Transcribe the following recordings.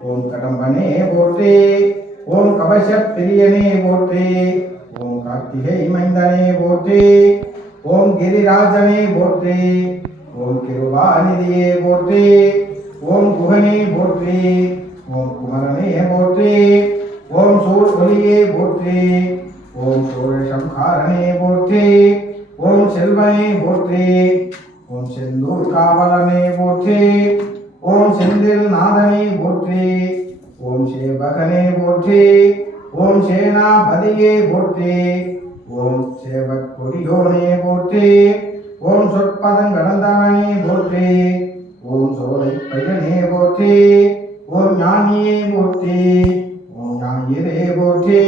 ஓம் கடம்பனே போற்றி, ஓம் கவசப் பிரியனே போற்றி, ஓம் கார்த்திகை மைந்தனே போற்றி, ஓம் கிரிராஜனே போற்றி, ஓம் கிருபாநிதியே போற்றி, ஓம் குகனே போற்றி, ஓம் குமரனே போற்றி, ஓம் சூழ் ஒளியே போற்றி, ஓம் சூழ் சம்ஹாரனே போற்றி, ஓம் செல்வனே போற்றி, ஓம் செந்தூர் காவலனே போற்றி, ஓம் செந்தில் நாதனே போற்றி, ஓம் சேவகனே போற்றி, ஓம் சேனாபதியே போற்றி, ஓம் சேவக் கொடியோனே போற்றி, ஓம் சொற்பதம் கடந்தவனே போற்றி, ஓம் சோலை பையனே போற்றி, ஓம் ஞானியே போற்றி, ஓம் ஞாயிறே போற்றி,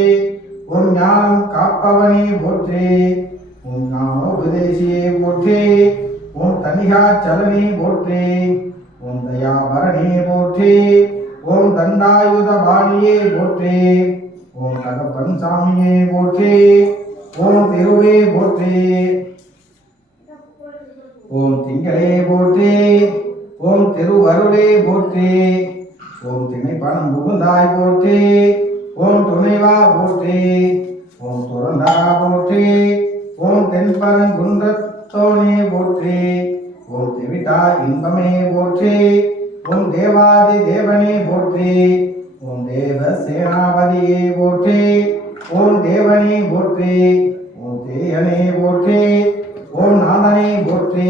ஓம் ஞானம் காப்பவனே போற்றி, ஓம் ஞானோபதேசியே போற்றி, ஓம் தனிகாச்சலனே போற்றி, ஓம் தயாபரணே போற்றி, ஓம் தண்டாயுதபாணியே போற்றி, ஓம் தகப்பன் சாமியே போற்றி, ஓம் திருவே போற்றி, ஓம் திங்களே போற்றி, ஓம் திருவருளே போற்றி, ஓம் திணைப்பணம் புகுந்தாய் போற்றி, ஓம் துணைவா போற்றி, ஓம் துறந்தரா போற்றி, ஓம் தென்பரங்குன்றத்தோனே போற்றி, ஓம் திவிட்டா இன்பமே போற்றி, ஓம் தேவாதி தேவனே போற்றி, ஓம் தேவ சேனாபதியே போற்றி, ஓம் தேவனே போற்றி, ஓம் தேயனே போற்றி, ஓம் நாதனே போற்றி,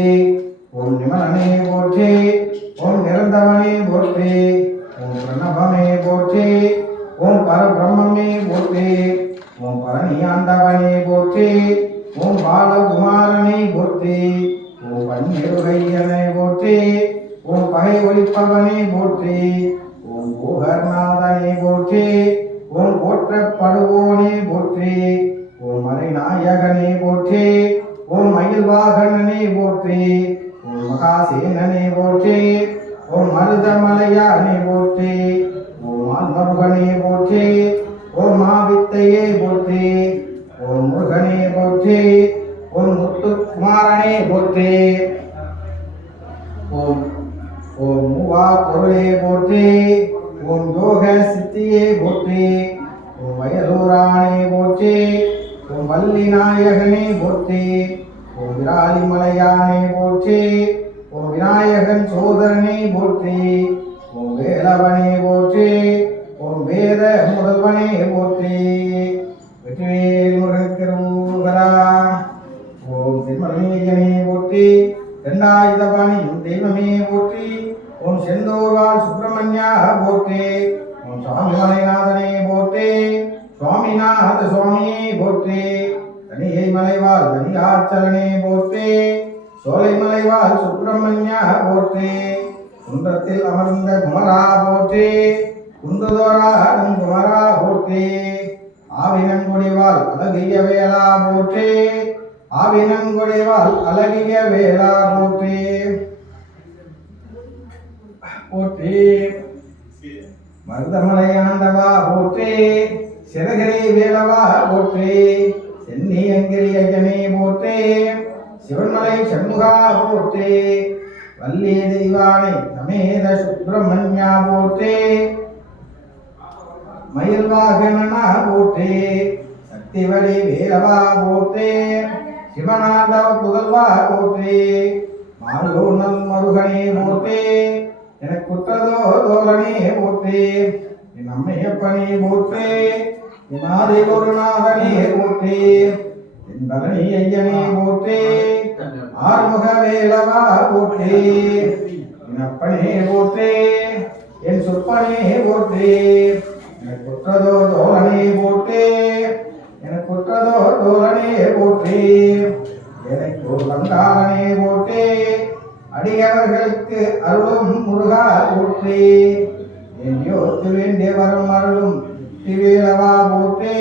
ஓம் நிமலனே போற்றி, ஓம் நிரந்தவனே போற்றி, ஓம் பிரணவமே போற்றி, ஓம் பரபிரம்மே போற்றி, ஓம் பரணியாண்டவனே போற்றி, ஓம் பாலகுமாரனை போற்றி, ஓம் பன்னிருகையனை போற்றி, ஓம் பகை ஒழிப்பவனை போற்றி, ஓம் பூகர்நாதனை போற்றி, ஓம் போற்றப்படுவோனே போற்றி, ஓம் மறைநாயகனே போற்றி, ஓம் மயில்வாகனனே போற்றி, ஓம் மகாசேனனே போற்றி, ஓம் மருதமலையானே போற்றி, ஓம் ஆன்மருகனே போற்றி, ஓம் மாவித்தையே போற்றி, ஓம் முருகனே போற்றி, ஓம் முத்துக்குமாரனே போற்றி, ஓம் ஓம் மூவா பொருளே போற்றி, ஓம் யோக சித்தியே போற்றி, ஓம் வயலூரானே போற்றி, ஓம் வள்ளி நாயகனே போற்றி, ஓம் விராலிமலையானே போற்றி, ஓம் விநாயகன் சோதரனே போற்றி, ஓம் வேலவனே போற்றி, ஓம் வேத முதல்வனே போற்றி. வெற்றிவேல் முருகனுக்கரோகரா. ஓம் திருமலையனே போற்றி, தண்டாயுதபாணியும் தெய்வமே போற்றி, ஓம் செந்தூர்வாள் சுப்பிரமணியா போற்றி, ஓம் சுவாமிமலைநாதனே போற்றி, சுவாமிநாத சுவாமியே போற்றி, தனியை மலைவாள் தனியாச்சலனே போற்றி, சோலை மலைவாள் சுப்பிரமணியா போற்றி, குன்றத்தில் அமர்ந்த குமரா போற்றி, குன்றுதோறாடும் குமரா போற்றி, ஆவினங்குடிவாள் அழகிய வேளா போற்றி, ஆவினங்குடிவாள் அழகிய வேளா போற்றி போற்றி, மருதமலையாண்டவா போற்றி, சிறகிரி வேலவா போற்றி, சென்னியங்கிரி ஐயனே போற்றி, சிவன்மலை சண்முகா போற்றி, வள்ளி தெய்வானை சமேத சுப்பிரமணியா போற்றி, மயில்வாகனனா போற்றி, சக்திவடி வேலவா போற்றி, சிவநாதவ புதல்வா போற்றி, மாலோனல் மருகனே போற்றி, எனக்கு குற்றதோ தோழனே போற்றி, என் அம்மையப்பனே போற்றி, என் ஆதி குருநாதனே போற்றி, என் பரணி ஐயனே போற்றி, ஆறுமுக வேலவா போற்றி, என் அப்பனே போற்றி, என் சொற்பனே போற்றி, எனக்கு குற்றதோ தோழனே போற்றி, எனக்கு குற்றதோ தோழனே போற்றி, எனக்கு ஒரு வந்தாளனே போற்றி, அடியவர்களுக்கு அருளும் முருகா போற்றி, என்யோத்து வேண்டிய வரம் அருளும் திவேலவா போற்றி,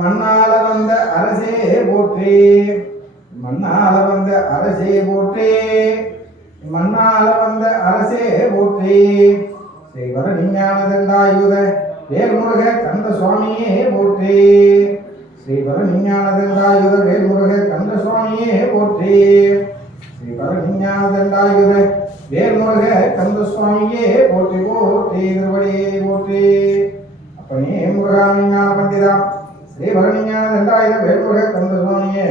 மண்ணால வந்த அரசே போற்றி, மண்ணால வந்த அரசே போற்றி, மண்ணால வந்த அரசே போற்றி, ஸ்ரீவர விஞ்ஞான தண்டாயுத வேல்முருக கந்த சுவாமியே போற்றி, ஸ்ரீவர விஞ்ஞான தண்டாயுத வேல்முருக கந்த சுவாமியே போற்றி, ஸ்ரீவர விஞ்ஞான தண்டாயுத வேல்முருக கந்த சுவாமியே போற்றி போற்றி திருவடியே போற்றி. அப்பனே முருகாமிஞான பண்டிதா ஸ்ரீ பரணிஞான தண்டாயுத வேல்முருக கந்த சுவாமியே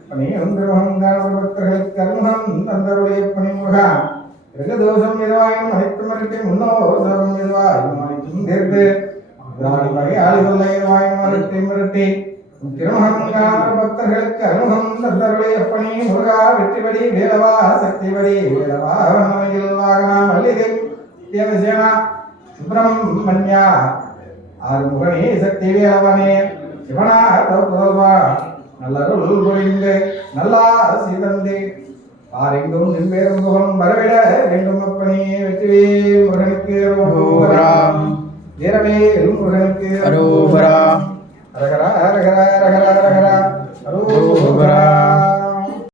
அப்பனே அந்தர்மகங்கான பக்தர்களுக்கு அருமுகம் தந்தருடைய பணி முருகா கிரகதோஷம் எதுவாயும் அனைத்து மறுக்கை முன்னோர் தரும் எதுவாயும் அனைத்தும் தீர்த்து வகை ஆளுகொள்ள எதுவாயும் அறுத்தை மிரட்டி திருமகங்கான பக்தர்களுக்கு அனுகம் தந்தருடைய பணி முருகா வெற்றிபடி வேலவா சக்திபடி வேலவா வனமையில் வாகனா மல்லிகை தேவசேனா சுப்பிரமணியா ஆறுமுகனே சக்தி வேலவனே சிவனா தோல்வா நல்லருள் புரிந்து நல்லா சீதந்து ஆரெங்கும் நின்பேரும் புகழும் வரவிட வேண்டும் அப்பனியே வெற்றிவேல் முருகனுக்கு அரோகரா வீரவேல் முருகனுக்கு அரோகரா. ஹரஹர ஹரஹர ஹரஹர ஹரஹர அரோகரா.